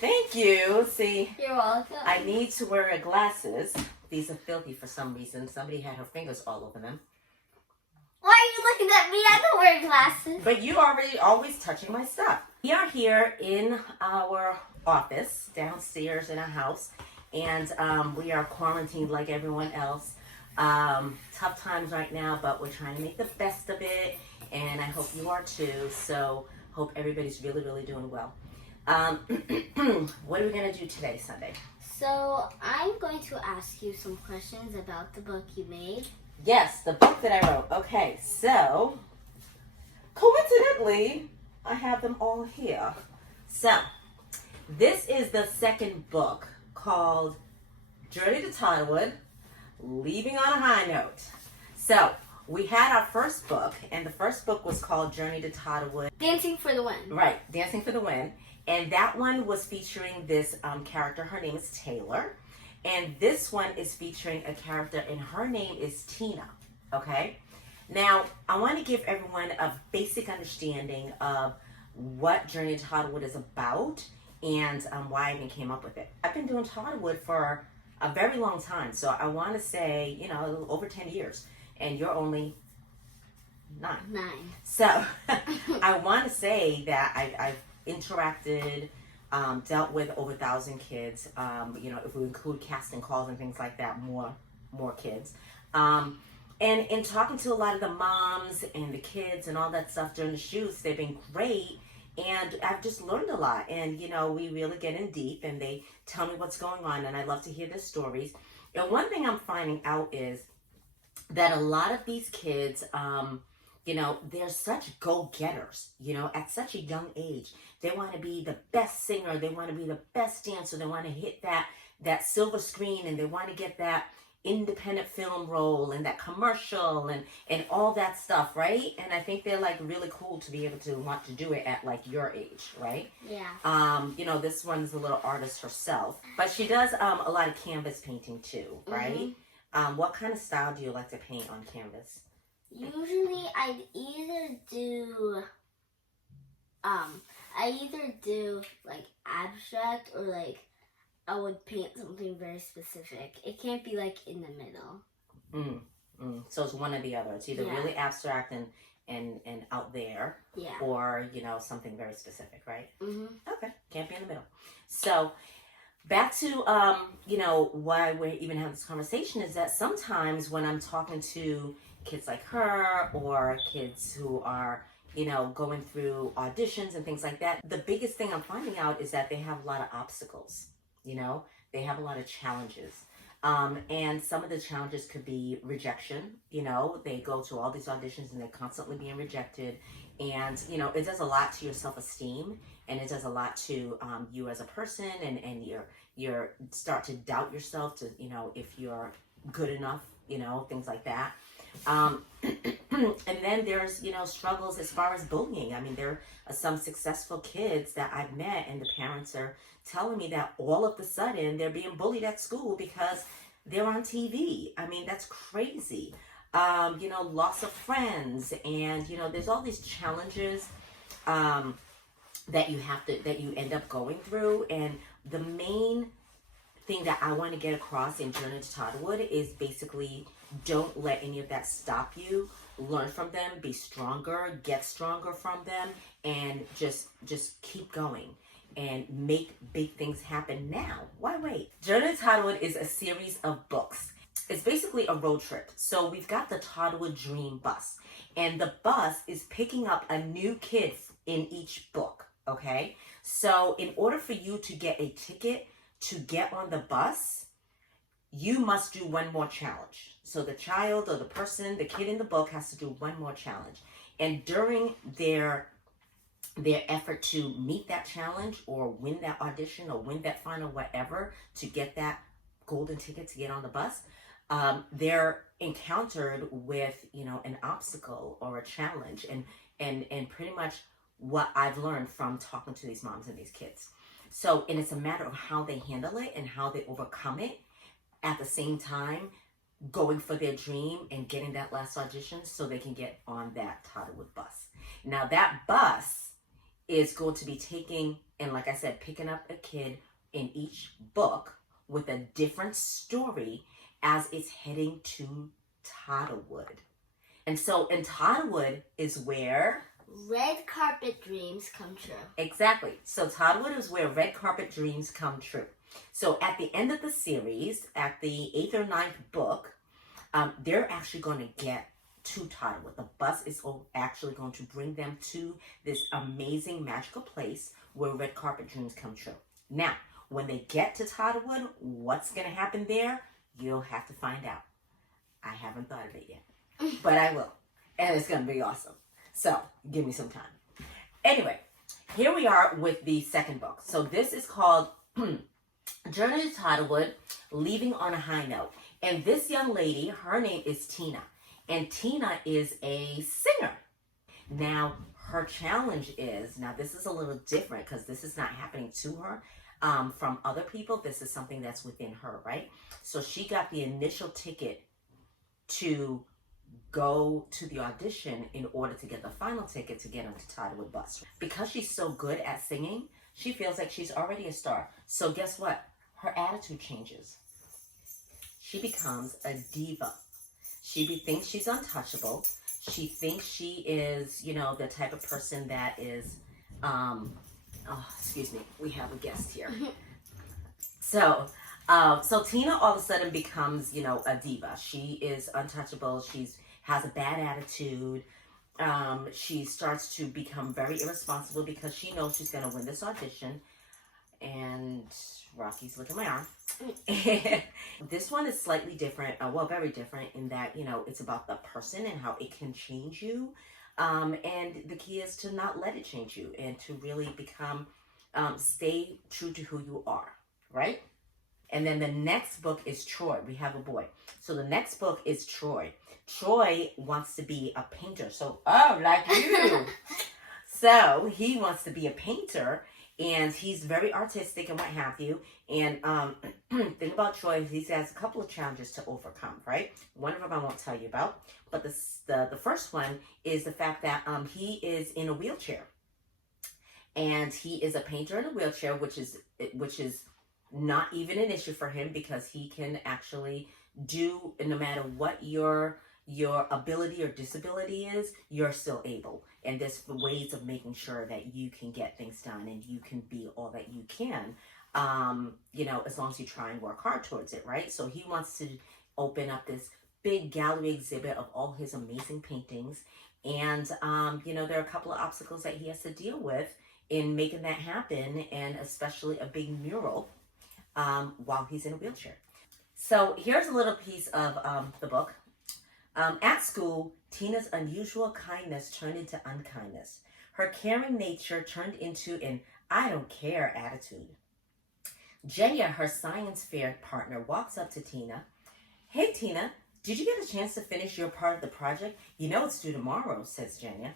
Thank you. See, You're welcome. I need to wear glasses. These are filthy for some reason. Somebody had her fingers all over them. Why are you looking at me? I don't wear glasses. But you already always touching my stuff. We are here in our office downstairs in our house, and we are quarantined like everyone else. Tough times right now, but we're trying to make the best of it, and I hope you are too. So hope everybody's really, really doing well. What are we gonna do today, Sunday? So I'm going to ask you some questions about the book you made. Yes, the book that I wrote. Okay, so coincidentally, I have them all here. So this is the second book called Journey to Toddlewood, Leaving on a High Note. So we had our first book, and the first book was called Journey to Toddlewood. Dancing for the Win. Right, Dancing for the Win. And that one was featuring this character. Her name is Taylor. And this one is featuring a character, and her name is Tina. Okay? Now, I want to give everyone a basic understanding of what Journey to Toddlewood is about and why I even came up with it. I've been doing Toddlewood for a very long time. So I want to say, you know, over 10 years. And you're only 9. So I want to say that I've interacted, dealt with over 1,000 kids. You know, if we include casting calls and things like that, more kids. And in talking to a lot of the moms and the kids and all that stuff during the shoots, they've been great. And I've just learned a lot. And, you know, we really get in deep and they tell me what's going on. And I love to hear their stories. And one thing I'm finding out is that a lot of these kids, you know, they're such go-getters, you know, at such a young age. They want to be the best singer. They want to be the best dancer. They want to hit that silver screen, and they want to get that independent film role and that commercial and all that stuff, right? And I think they're like really cool to be able to want to do it at like your age, right? Yeah. You know, this one's a little artist herself, but she does a lot of canvas painting too, right? Mm-hmm. What kind of style do you like to paint on canvas? Usually I'd either do like abstract, or like I would paint something very specific. It can't be like in the middle. So it's one or the other. It's either really abstract and out there, or, you know, something very specific, right? Okay, can't be in the middle. So back to, you know, why we're even having this conversation is that sometimes when I'm talking to kids like her or kids who are, you know, going through auditions and things like that, the biggest thing I'm finding out is that they have a lot of obstacles, you know, they have a lot of challenges. And some of the challenges could be rejection, you know, they go to all these auditions and they're constantly being rejected. And, you know, it does a lot to your self-esteem, and it does a lot to you as a person, and you're start to doubt yourself to, you know, if you're good enough, you know, things like that. And then there's, you know, struggles as far as bullying. I mean, there are some successful kids that I've met, and the parents are telling me that all of a sudden they're being bullied at school because they're on TV. I mean, that's crazy. You know, loss of friends, and, you know, there's all these challenges that you end up going through. And the main thing that I want to get across in Journey to Toddlewood is basically don't let any of that stop you. Learn from them, be stronger, get stronger from them, and just keep going and make big things happen now. Why wait? Journey to Toddlewood is a series of books. It's basically a road trip. So we've got the Toddlewood Dream Bus, and the bus is picking up a new kid in each book, okay? So in order for you to get a ticket to get on the bus, you must do one more challenge. So the child or the person, the kid in the book has to do one more challenge. And during their effort to meet that challenge or win that audition or win that final whatever to get that golden ticket to get on the bus, they're encountered with, you know, an obstacle or a challenge, and pretty much what I've learned from talking to these moms and these kids. So, and it's a matter of how they handle it and how they overcome it, at the same time going for their dream and getting that last audition so they can get on that Toddlewood bus. Now that bus is going to be taking, and like I said, picking up a kid in each book with a different story as it's heading to Toddlewood. And so in Toddlewood is where red carpet dreams come true. exactly. So Toddlewood is where red carpet dreams come true. So at the end of the series, at the 8th or ninth book, they're actually going to get to Toddlewood. The bus is actually going to bring them to this amazing magical place where red carpet dreams come true. Now, when they get to Toddlewood, what's going to happen there? You'll have to find out. I haven't thought of it yet, but I will. And it's going to be awesome. So, give me some time. Anyway, here we are with the second book. So this is called Journey to Toddlewood, Leaving on a High Note. And this young lady, her name is Tina. And Tina is a singer. Now, her challenge is, now this is a little different because this is not happening to her from other people. This is something that's within her, right? So she got the initial ticket to go to the audition in order to get the final ticket to get onto Toddlewood bus. Because she's so good at singing, she feels like she's already a star. So guess what? Her attitude changes. She becomes a diva. She thinks she's untouchable. She thinks she is, the type of person that is, excuse me, we have a guest here. So Tina all of a sudden becomes, a diva. She is untouchable. Has a bad attitude. She starts to become very irresponsible because she knows she's going to win this audition. And Rocky's looking at my arm. This one is slightly different. Very different in that, it's about the person and how it can change you. And the key is to not let it change you and to really become, stay true to who you are, right? And then the next book is Troy. We have a boy. So the next book is Troy. Troy wants to be a painter. So, like you. So he wants to be a painter. And he's very artistic and what have you. And thing about Troy, he has a couple of challenges to overcome, right? One of them I won't tell you about. But the first one is the fact that he is in a wheelchair. And he is a painter in a wheelchair, which is not even an issue for him because he can actually do, no matter what your ability or disability is, you're still able. And there's ways of making sure that you can get things done and you can be all that you can, as long as you try and work hard towards it, right? So he wants to open up this big gallery exhibit of all his amazing paintings. And, there are a couple of obstacles that he has to deal with in making that happen, and especially a big mural while he's in a wheelchair. So here's a little piece of the book. At school, Tina's unusual kindness turned into unkindness. Her caring nature turned into an I don't care attitude. Jenya, her science fair partner, walks up to Tina. Hey, Tina, did you get a chance to finish your part of the project? You know it's due tomorrow, says Jenya.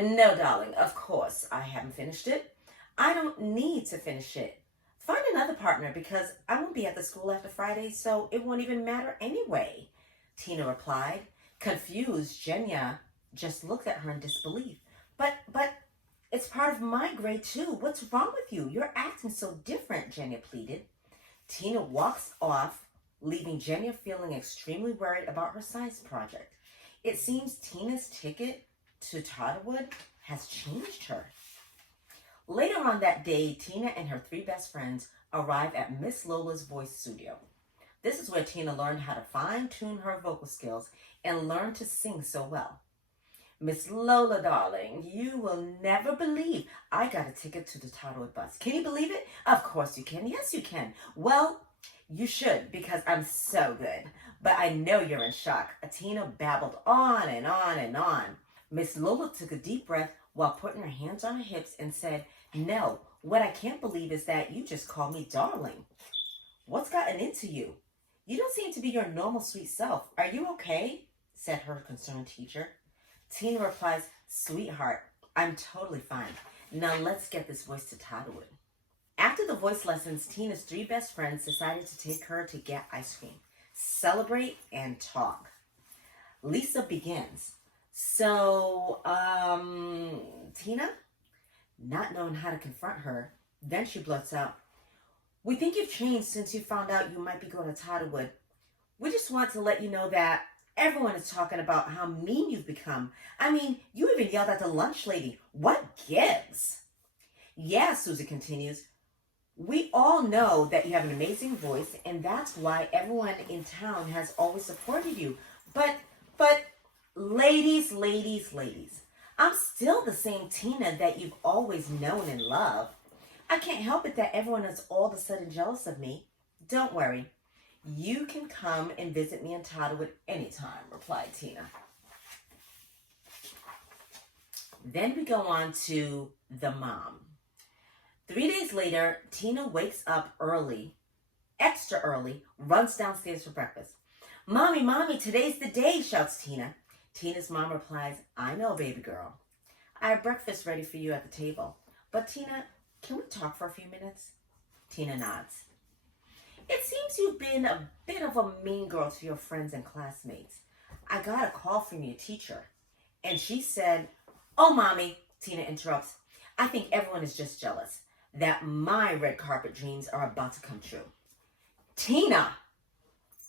No, darling, of course I haven't finished it. I don't need to finish it. Find another partner because I won't be at the school after Friday, so it won't even matter anyway, Tina replied. Confused, Jenya just looked at her in disbelief. But it's part of my grade too. What's wrong with you? You're acting so different, Jenya pleaded. Tina walks off, leaving Jenya feeling extremely worried about her science project. It seems Tina's ticket to Toddlewood has changed her. Later on that day, Tina and her three best friends arrive at Miss Lola's voice studio. This is where Tina learned how to fine-tune her vocal skills and learn to sing so well. Miss Lola, darling, you will never believe I got a ticket to the Toddlewood bus. Can you believe it? Of course you can. Yes, you can. Well, you should because I'm so good. But I know you're in shock. Tina babbled on and on and on. Miss Lola took a deep breath while putting her hands on her hips and said, No, what I can't believe is that you just called me darling. What's gotten into you? You don't seem to be your normal sweet self. Are you okay? Said her concerned teacher. Tina replies, Sweetheart, I'm totally fine. Now let's get this voice to Toddlewood. After the voice lessons, Tina's three best friends decided to take her to get ice cream, celebrate, and talk. Lisa begins. So, Tina, Not knowing how to confront her, then she blurts out, "We think you've changed since you found out you might be going to Toddlewood. We just want to let you know that everyone is talking about how mean you've become. I mean, you even yelled at the lunch lady. What gives?" "Yeah," Susie continues, "we all know that you have an amazing voice, and that's why everyone in town has always supported you. But, ladies, I'm still the same Tina that you've always known and loved. I can't help it that everyone is all of a sudden jealous of me. Don't worry. You can come and visit me in Toddlewood anytime," replied Tina. Then we go on to the mom. 3 days later, Tina wakes up early, extra early, runs downstairs for breakfast. Mommy, today's the day," shouts Tina. Tina's mom replies, "I know, baby girl. I have breakfast ready for you at the table. But Tina, can we talk for a few minutes?" Tina nods. "It seems you've been a bit of a mean girl to your friends and classmates. I got a call from your teacher, and she said—" "Oh, Mommy," Tina interrupts, "I think everyone is just jealous that my red carpet dreams are about to come true." "Tina,"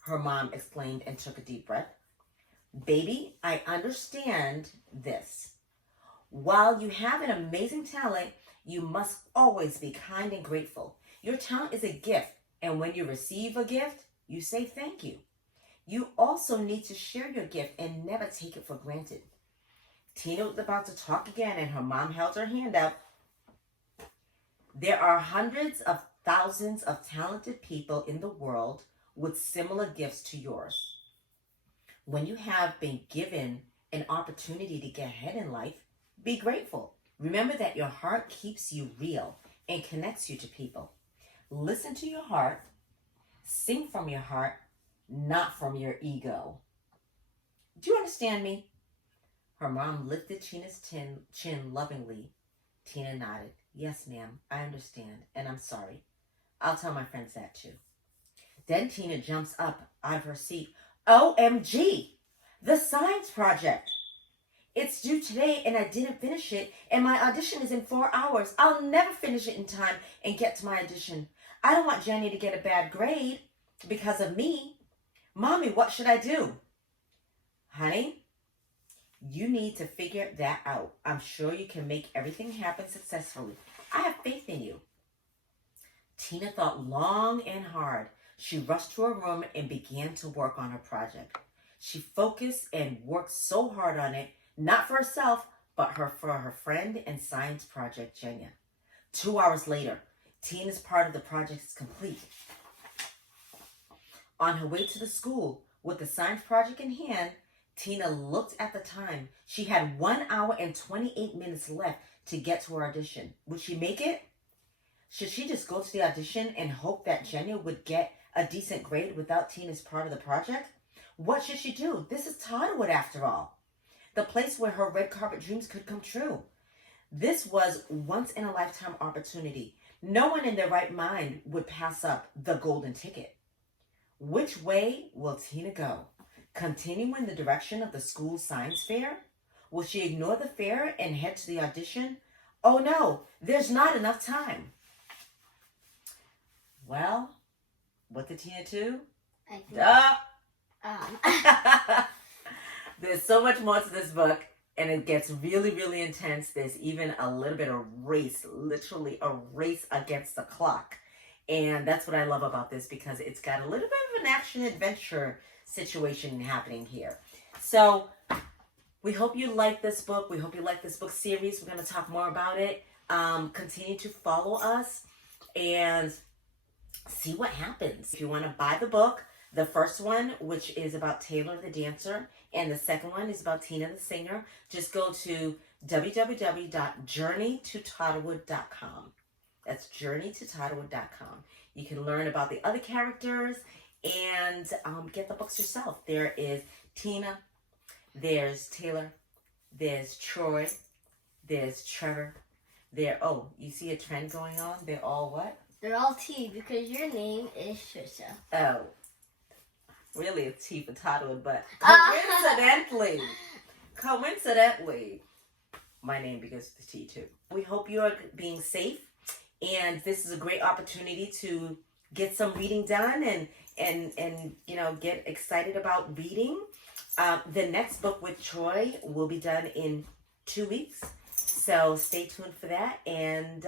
her mom exclaimed and took a deep breath. "Baby, I understand this. While you have an amazing talent, you must always be kind and grateful. Your talent is a gift, and when you receive a gift, you say thank you. You also need to share your gift and never take it for granted." Tina was about to talk again, and her mom held her hand up. "There are hundreds of thousands of talented people in the world with similar gifts to yours. When you have been given an opportunity to get ahead in life, be grateful. Remember that your heart keeps you real and connects you to people. Listen to your heart, sing from your heart, not from your ego. Do you understand me?" Her mom lifted Tina's chin lovingly. Tina nodded. "Yes, ma'am, I understand, and I'm sorry. I'll tell my friends that too." Then Tina jumps up out of her seat. "OMG! The science project! It's due today and I didn't finish it, and my audition is in 4 hours. I'll never finish it in time and get to my audition. I don't want Jenny to get a bad grade because of me. Mommy, what should I do?" "Honey, you need to figure that out. I'm sure you can make everything happen successfully. I have faith in you." Tina thought long and hard. She rushed to her room and began to work on her project. She focused and worked so hard on it, not for herself, but for her friend and science project, Jenya. 2 hours later, Tina's part of the project is complete. On her way to the school, with the science project in hand, Tina looked at the time. She had 1 hour and 28 minutes left to get to her audition. Would she make it? Should she just go to the audition and hope that Jenny would get a decent grade without Tina's part of the project? What should she do? This is Toddlewood, after all. The place where her red carpet dreams could come true. This was once-in-a-lifetime opportunity. No one in their right mind would pass up the golden ticket. Which way will Tina go? Continue in the direction of the school science fair? Will she ignore the fair and head to the audition? Oh no, there's not enough time. Well, what did Tina do? There's so much more to this book, and it gets really, really intense. There's even a little bit of race, literally a race against the clock. And that's what I love about this, because it's got a little bit of an action-adventure situation happening here. So we hope you like this book. We hope you like this book series. We're going to talk more about it. Continue to follow us and see what happens. If you want to buy the book, the first one, which is about Taylor the dancer, and the second one is about Tina the singer, just go to www.journeytotoddlewood.com. That's journeytotoddlewood.com. You can learn about the other characters and get the books yourself. There is Tina, there's Taylor, there's Troy, there's Trevor. You see a trend going on? They're all what? They're all T cobecause your name is Trisha. Oh, really? It's T for Toddlewood, but coincidentally, my name begins with T too. We hope you are being safe, and this is a great opportunity to get some reading done and you know, get excited about reading. The next book with Troy will be done in 2 weeks, so stay tuned for that, and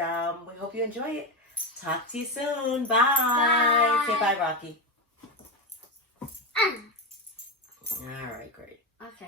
we hope you enjoy it. Talk to you soon. Bye. Bye. Say bye, Rocky. All right, great. Okay.